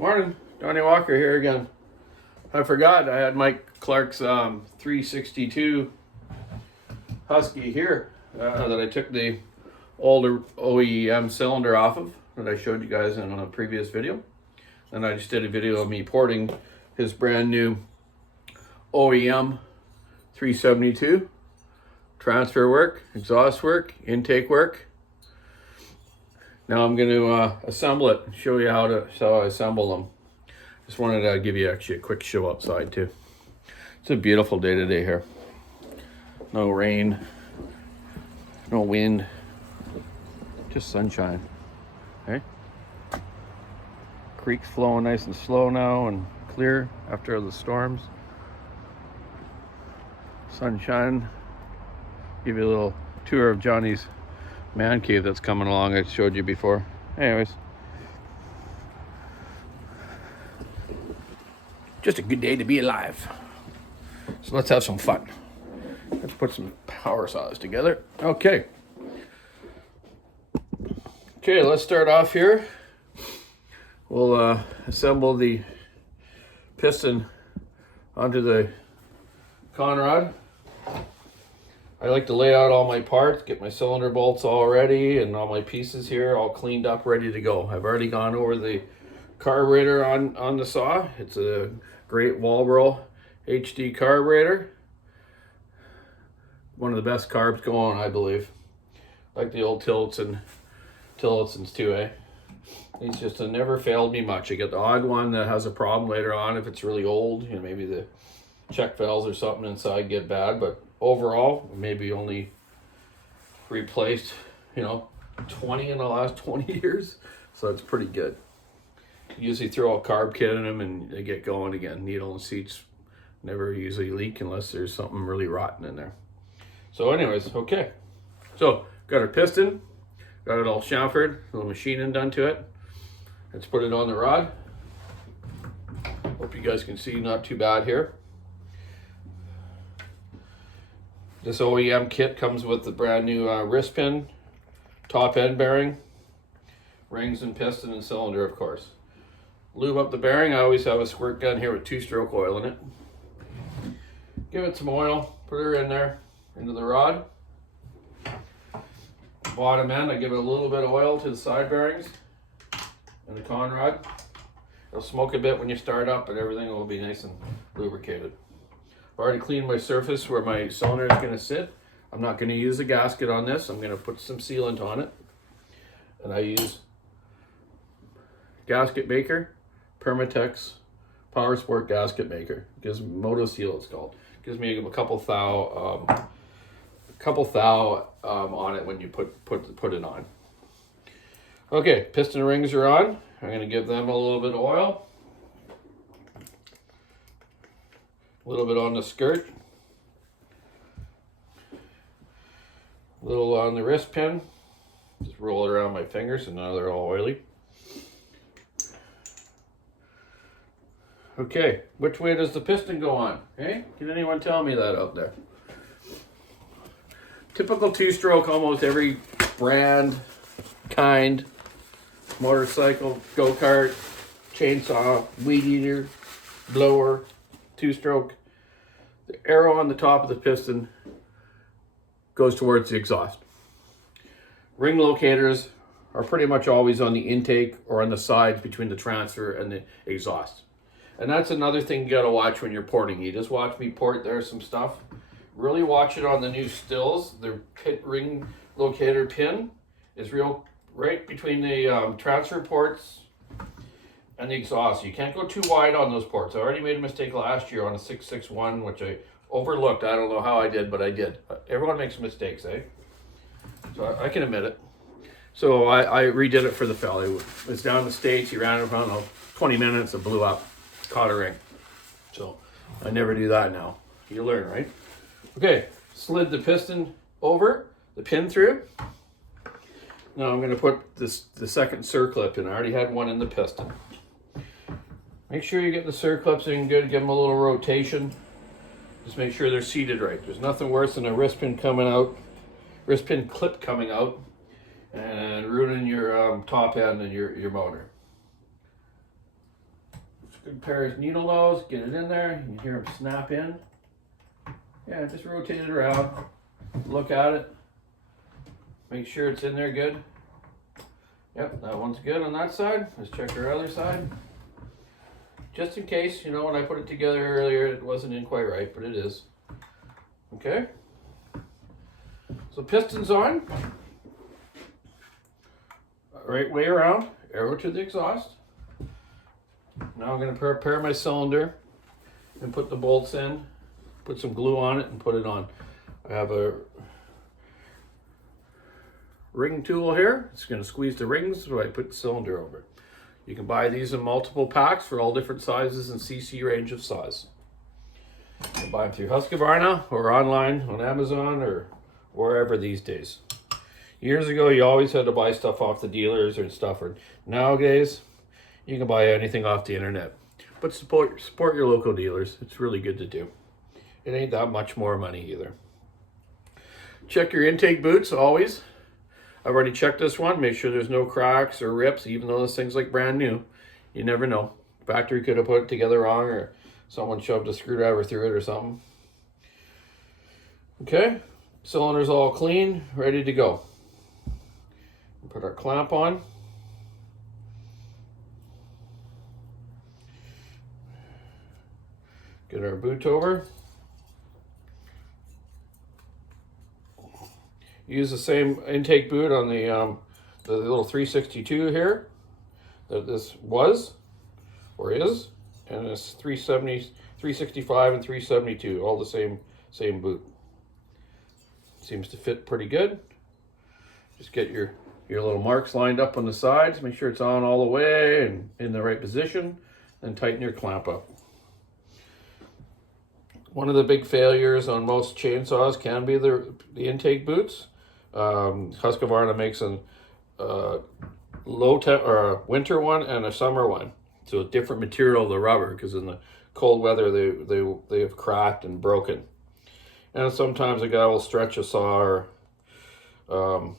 Morning, Donny Walker here again. I forgot I had Mike Clark's 362 Husky here that I took the older OEM cylinder off of that I showed you guys in a previous video. And I just did a video of me porting his brand new OEM 372 transfer work, exhaust work, intake work. Now I'm going to assemble it, show you how I assemble them. Just wanted to give you actually a quick show outside too. It's a beautiful day today here. No rain, no wind, just sunshine. Okay? Creek's flowing nice and slow now and clear after the storms. Sunshine. Give you a little tour of Johnny's man cave that's coming along. I showed you before. Anyways, just a good day to be alive. So let's have some fun. Let's put some power saws together. Okay, let's start off here. We'll assemble the piston onto the conrod. I like to lay out all my parts, get my cylinder bolts all ready and all my pieces here all cleaned up, ready to go. I've already gone over the carburetor on the saw. It's a great Walbro HD carburetor. One of the best carbs going, I believe. Like the old Tillotson too, eh? It's just never failed me much. I get the odd one that has a problem later on if it's really old. You know, maybe the check valves or something inside get bad, but overall, maybe only replaced, 20 in the last 20 years. So that's pretty good. Usually throw a carb kit in them and they get going again. Needle and seats never usually leak unless there's something really rotten in there. So anyways, okay. So got our piston, got it all chamfered, a little machining done to it. Let's put it on the rod. Hope you guys can see not too bad here. This OEM kit comes with the brand new wrist pin, top end bearing, rings and piston and cylinder, of course. Lube up the bearing. I always have a squirt gun here with 2-stroke oil in it. Give it some oil, put her in there, into the rod. Bottom end, I give it a little bit of oil to the side bearings and the conrod. It'll smoke a bit when you start up, but everything will be nice and lubricated. I've already cleaned my surface where my cylinder is going to sit. I'm not going to use a gasket on this. I'm going to put some sealant on it. And I use gasket maker, Permatex Power Sport gasket maker. It gives Moto Seal, it's called. It gives me a couple thou on it when you put it on. Okay, piston rings are on. I'm going to give them a little bit of oil. A little bit on the skirt, a little on the wrist pin, just roll it around my fingers and now they're all oily. Okay, which way does the piston go on? Hey, can anyone tell me that out there? Typical 2-stroke, almost every brand, kind, motorcycle, go-kart, chainsaw, weed eater, blower, 2-stroke. The arrow on the top of the piston goes towards the exhaust. Ring locators are pretty much always on the intake or on the sides between the transfer and the exhaust. And that's another thing you gotta watch when you're porting. You just watch me port, there's some stuff. Really watch it on the new stills. The ring locator pin is right between the transfer ports and the exhaust. You can't go too wide on those ports. I already made a mistake last year on a 661, which I overlooked. I don't know how I did, but I did. Everyone makes mistakes, eh? So I can admit it. So I redid it for the fella. It was down in the States. He ran it for, I don't know, 20 minutes. It blew up. Caught a ring. So I never do that now. You learn, right? Okay, slid the piston over, the pin through. Now I'm going to put the second circlip in. I already had one in the piston. Make sure you get the circlips in good, give them a little rotation. Just make sure they're seated right. There's nothing worse than a wrist pin clip coming out and ruining your top end and your motor. Good pair of needle nose, get it in there, you can hear them snap in. Yeah, just rotate it around, look at it, make sure it's in there good. Yep, that one's good on that side. Let's check our other side. Just in case, you know, when I put it together earlier, it wasn't in quite right, but it is. Okay. So piston's on. Right way around, arrow to the exhaust. Now I'm going to prepare my cylinder and put the bolts in, put some glue on it and put it on. I have a ring tool here. It's going to squeeze the rings so I put the cylinder over it. You can buy these in multiple packs for all different sizes and cc range of size. You can buy them through Husqvarna or online on Amazon or wherever these days. Years ago, you always had to buy stuff off the dealers or stuff. Nowadays, you can buy anything off the internet. But support your local dealers. It's really good to do. It ain't that much more money either. Check your intake boots always. I've already checked this one. Make sure there's no cracks or rips, even though this thing's like brand new. You never know. Factory could have put it together wrong, or someone shoved a screwdriver through it or something. Okay, cylinder's all clean, ready to go. Put our clamp on. Get our boot over. Use the same intake boot on the little 362 here that this was or is, and this 370, 365 and 372, all the same boot. Seems to fit pretty good. Just get your little marks lined up on the sides. Make sure it's on all the way and in the right position, and tighten your clamp up. One of the big failures on most chainsaws can be the intake boots. Husqvarna makes a winter one and a summer one, so a different material of the rubber, because in the cold weather they have cracked and broken. And sometimes a guy will stretch a saw or on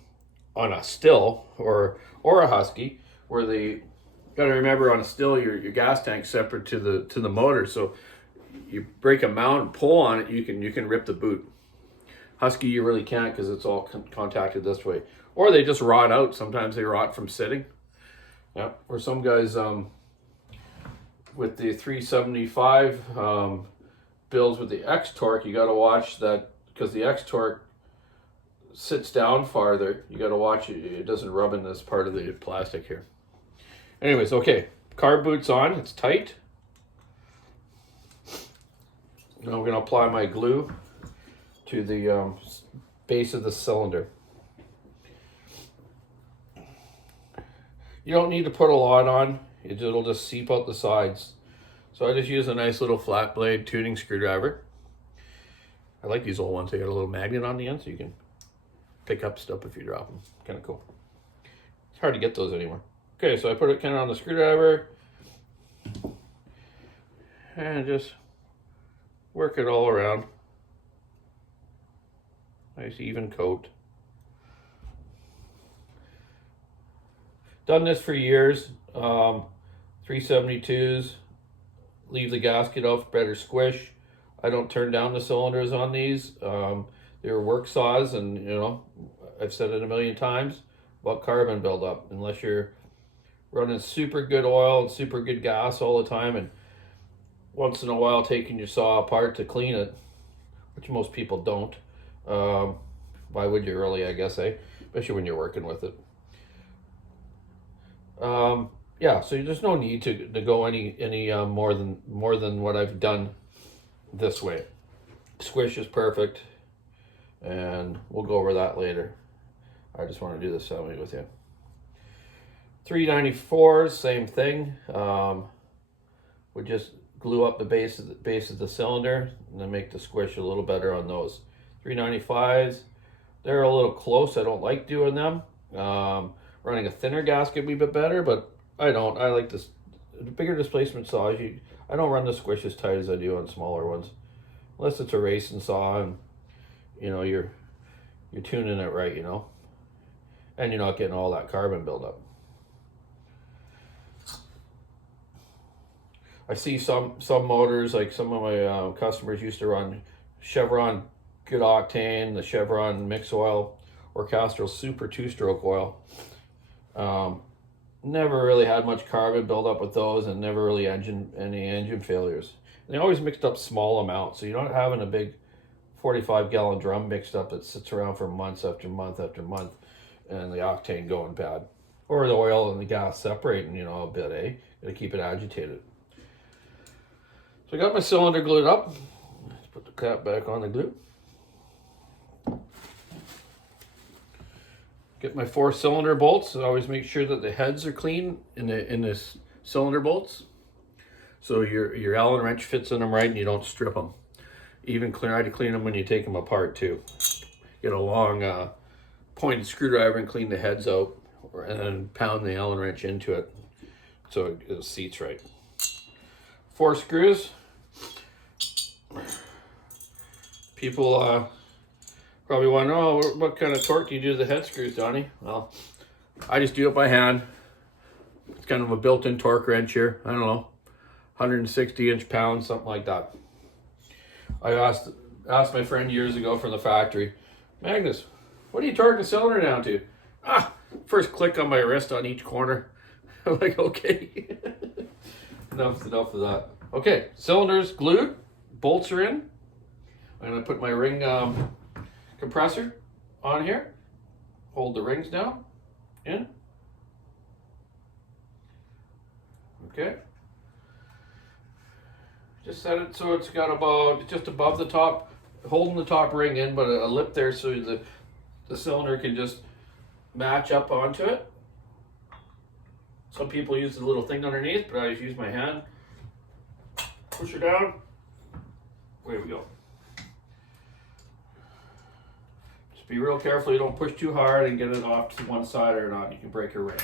a still or a husky, where they got to remember, on a still your gas tank's separate to the motor, so you break a mount and pull on it, you can rip the boot. Husky, you really can't, because it's all contacted this way. Or they just rot out. Sometimes they rot from sitting. Yeah. Or some guys with the 375 builds with the X torque, you got to watch that, because the X torque sits down farther. You got to watch it doesn't rub in this part of the plastic here. Anyways, okay, carb boot's on. It's tight. Now I'm going to apply my glue to the base of the cylinder. You don't need to put a lot on. It'll just seep out the sides. So I just use a nice little flat blade tuning screwdriver. I like these old ones. They got a little magnet on the end, so you can pick up stuff if you drop them. Kind of cool. It's hard to get those anymore. Okay, so I put it kind of on the screwdriver and just work it all around. Nice even coat. Done this for years. 372s, leave the gasket out for better squish. I don't turn down the cylinders on these. They're work saws, and you know, I've said it a million times about carbon buildup. Unless you're running super good oil and super good gas all the time, and once in a while taking your saw apart to clean it, which most people don't. Why would you really, I guess, especially when you're working with it. Yeah, so there's no need to go any more than what I've done this way. Squish is perfect, and we'll go over that later. I just want to do this semi with you. 394s, same thing. We just glue up the base of the cylinder and then make the squish a little better on those. 395s, they're a little close. I don't like doing them. Running a thinner gasket would be a bit better, but I don't. I like this bigger displacement saws. I don't run the squish as tight as I do on smaller ones, unless it's a racing saw and you know you're tuning it right, you know, and you're not getting all that carbon buildup. I see some motors, like some of my customers used to run Chevron good octane, the Chevron mix oil, or Castrol super 2-stroke oil. Never really had much carbon buildup with those, and never really any engine failures. And they always mixed up small amounts, so you're not having a big 45-gallon drum mixed up that sits around for months after month after month, and the octane going bad, or the oil and the gas separating, you know, a bit. Gotta keep it agitated. So I got my cylinder glued up. Let's put the cap back on the glue. Get my 4-cylinder bolts. I always make sure that the heads are clean in this cylinder bolts, so your Allen wrench fits in them right and you don't strip them. Even try to clean them when you take them apart too. Get a long pointed screwdriver and clean the heads out, and then pound the Allen wrench into it so it seats right. 4 screws. People probably want to know, what kind of torque do you do to the head screws, Donny? Well, I just do it by hand. It's kind of a built-in torque wrench here. I don't know, 160 inch-pounds, something like that. I asked my friend years ago from the factory, Magnus, what do you torque the cylinder down to? First click on my wrist on each corner. I'm like, okay. enough of that. Okay, cylinder's glued, bolts are in. I'm gonna put my ring compressor on here. Hold the rings down, in. Okay. Just set it so it's got about just above the top, holding the top ring in, but a lip there so the cylinder can just match up onto it. Some people use the little thing underneath, but I just use my hand. Push her down. There we go. Just be real careful you don't push too hard and get it off to one side or not. You can break your ring.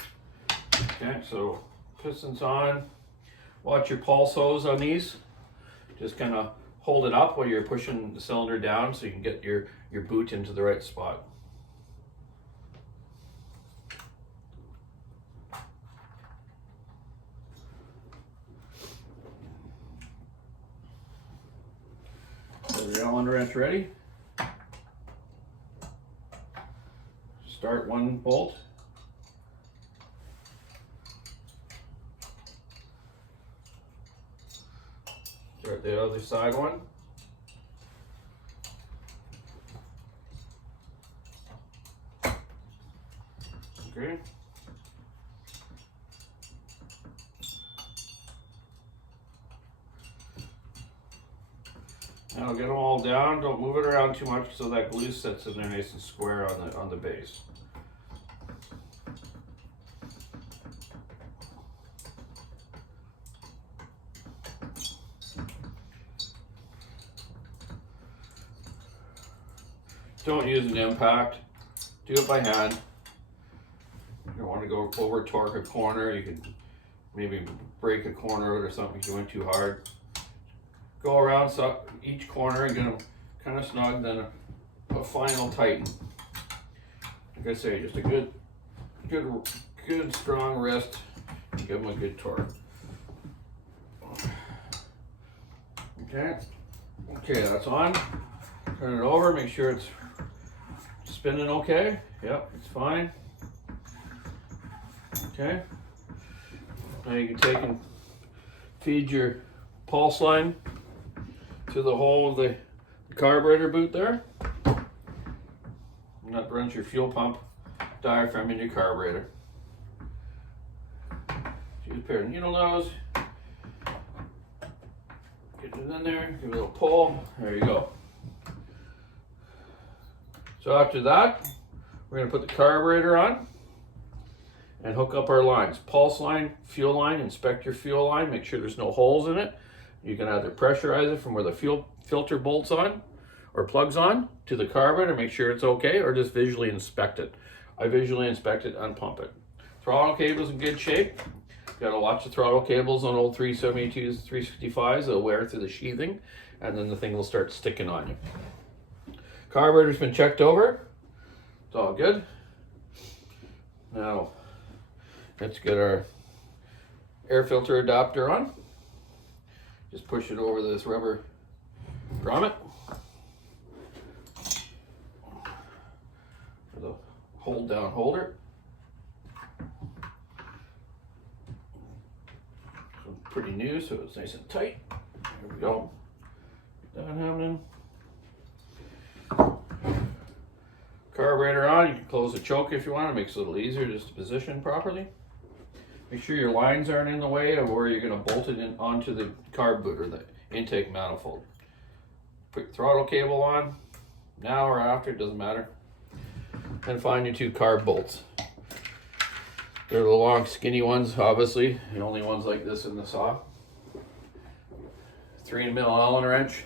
Okay, so pistons on. Watch your pulse hose on these. Just kind of hold it up while you're pushing the cylinder down so you can get your boot into the right spot. So your Allen wrench ready. Start one bolt. Start the other side one. Okay. Now get them all down. Don't move it around too much so that glue sits in there nice and square on the base. Don't use an impact. Do it by hand. You don't want to go over torque a corner. You can maybe break a corner or something if you went too hard. Go around each corner and get them kind of snug, then a final tighten. Like I say, just a good strong wrist. Give them a good torque. Okay, that's on. Turn it over. Make sure it's spinning okay. Yep, it's fine. Okay. Now you can take and feed your pulse line to the hole of the carburetor boot there. And that runs your fuel pump diaphragm in your carburetor. Use a pair of needle nose. Get it in there, give it a little pull. There you go. So after that, we're going to put the carburetor on and hook up our lines. Pulse line, fuel line, inspect your fuel line, make sure there's no holes in it. You can either pressurize it from where the fuel filter bolts on or plugs on to the carburetor, make sure it's okay, or just visually inspect it. I visually inspect it and pump it. Throttle cable's in good shape. Got to watch the throttle cables on old 372s, 365s. They'll wear through the sheathing, and then the thing will start sticking on you. Carburetor's been checked over. It's all good. Now, let's get our air filter adapter on. Just push it over this rubber grommet. For the hold down holder. So pretty new, so it's nice and tight. There we go. Get that happening. Carburetor on. You can close the choke if you want. It makes it a little easier just to position properly. Make sure your lines aren't in the way of where you're going to bolt it in onto the carb boot or the intake manifold. Put throttle cable on now or after, it doesn't matter. And find your 2 carb bolts. They're the long skinny ones, obviously, the only ones like this in the saw. 3mm Allen wrench.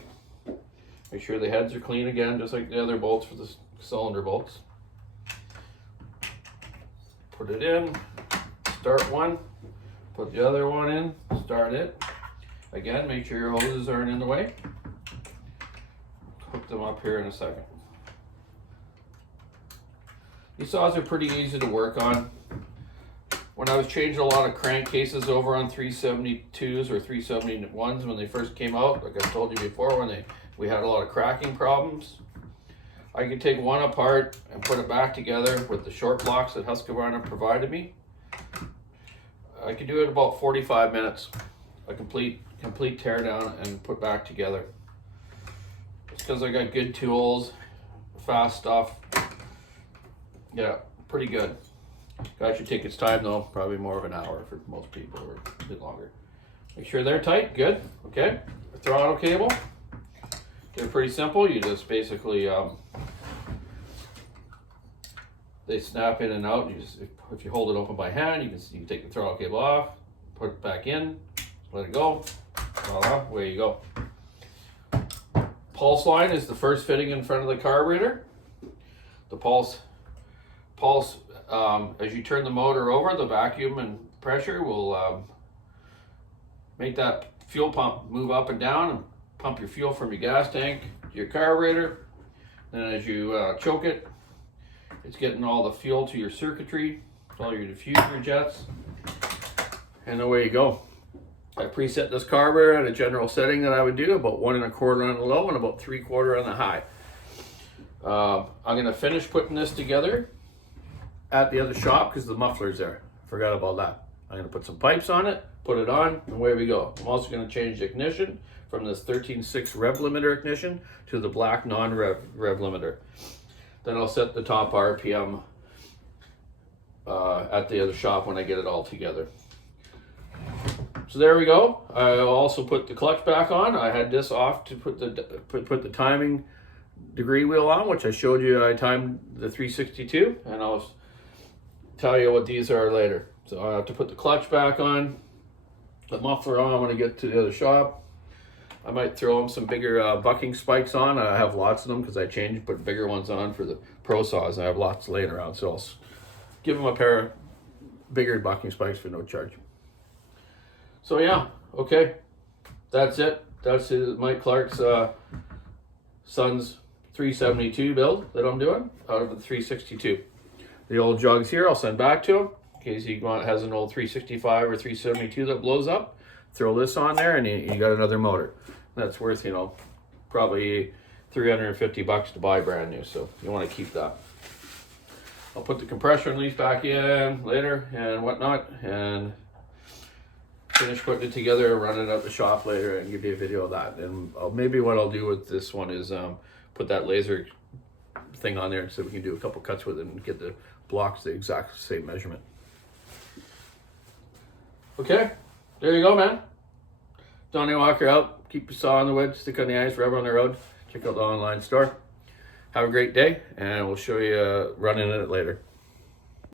Make sure the heads are clean again, just like the other bolts for the cylinder bolts. Put it in, start one, put the other one in, start it. Again, make sure your hoses aren't in the way. Hook them up here in a second. These saws are pretty easy to work on. When I was changing a lot of crankcases over on 372s or 371s when they first came out, like I told you before, when we had a lot of cracking problems, I could take one apart and put it back together with the short blocks that Husqvarna provided me. I could do it in about 45 minutes, a complete tear down and put back together. It's because I got good tools, fast stuff. Yeah, pretty good. Guy should take its time though, probably more of an hour for most people or a bit longer. Make sure they're tight, good, okay. The throttle cable, they're pretty simple. You just basically, they snap in and out. You just, if you hold it open by hand, you can take the throttle cable off, put it back in, let it go, voila, away you go. Pulse line is the first fitting in front of the carburetor. The pulse, as you turn the motor over, the vacuum and pressure will make that fuel pump move up and down and pump your fuel from your gas tank to your carburetor. Then as you choke it, it's getting all the fuel to your circuitry, all your diffuser jets, and away you go. I preset this carburetor at a general setting that I would do, about 1 1/4 on the low and about 3/4 on the high. I'm going to finish putting this together at the other shop because the muffler's there. Forgot about that. I'm going to put some pipes on it, put it on, and away we go. I'm also going to change the ignition from this 13.6 rev limiter ignition to the black non-rev limiter. Then I'll set the top RPM at the other shop when I get it all together. So there we go. I'll also put the clutch back on. I had this off to put the timing degree wheel on, which I showed you. I timed the 362, and I'll tell you what these are later. So I have to put the clutch back on, the muffler on when I get to the other shop. I might throw them some bigger bucking spikes on. I have lots of them because I put bigger ones on for the pro saws. I have lots laying around, so I'll give them a pair of bigger bucking spikes for no charge. So yeah, okay, that's it. That's Mike Clark's son's 372 build that I'm doing out of the 362. The old jugs here I'll send back to him in case he has an old 365 or 372 that blows up. Throw this on there and you got another motor. That's worth, you know, probably $350 to buy brand new, so you want to keep that. I'll put the compression release back in later and whatnot, and finish putting it together, run it out the shop later, and give you a video of that. And maybe what I'll do with this one is put that laser thing on there so we can do a couple cuts with it and get the blocks the exact same measurement. Okay, there you go, man. Donny Walker out. Keep your saw on the wood, stick on the ice, rubber on the road. Check out the online store. Have a great day, and we'll show you running it later.